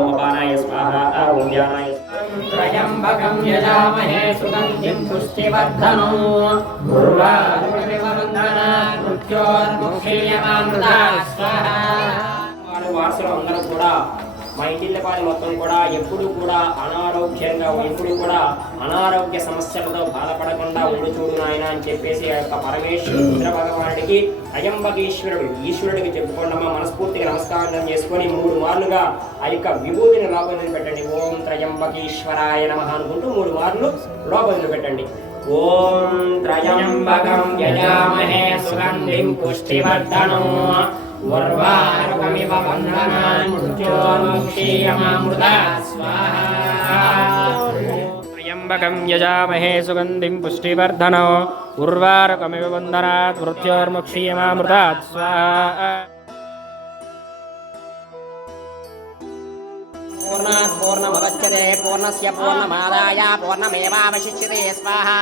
ओमपानाय स्वाहा ओम ज्ञानाय त्र्यंबकं यजामहे सुगंधिं पुष्टिवर्धनं उर्वारुकमिववन्दनात् मृत्योर्मुक्षीयमामृतात् स्वाहा వారసులు అందరూ కూడా మా ఇంటిల్లపాలి మొత్తం కూడా ఎప్పుడు కూడా అనారోగ్యంగా ఎప్పుడు కూడా అనారోగ్య సమస్యలతో బాధపడకుండా ఉండు చూడు నాయన అని చెప్పేసి ఆ యొక్క పరమేశ్వరుడు రుద్ర భగవానుడికి అయంబకీశ్వరుడు ఈశ్వరుడికి చెప్పుకోండమ్మా మనస్ఫూర్తిగా నమస్కారం చేసుకొని 3 మార్లుగా ఆ యొక్క విభూతిని లోపల పెట్టండి. ఓం త్రయంబకీశ్వరాయ నమః అనుకుంటూ 3 మార్లు లోపల పెట్టండి. ఓం త్రయంబకం యజామహే సుగంధిం పుష్టివర్ధనం उर्वारुकमिव वन्दनान् मृत्योर्मुक्षीयमामृतात् स्वाहा त्र्यम्बकं यजामहे सुगन्धिं पुष्टिवर्धनो उर्वारुकमिव वन्दनात् मृत्योर्मुक्षीयमामृतात् स्वाहा पूर्णात् पूर्णमुदच्यते पूर्णस्य पूर्णमादाय पूर्णमेवावशिष्यते स्वाहा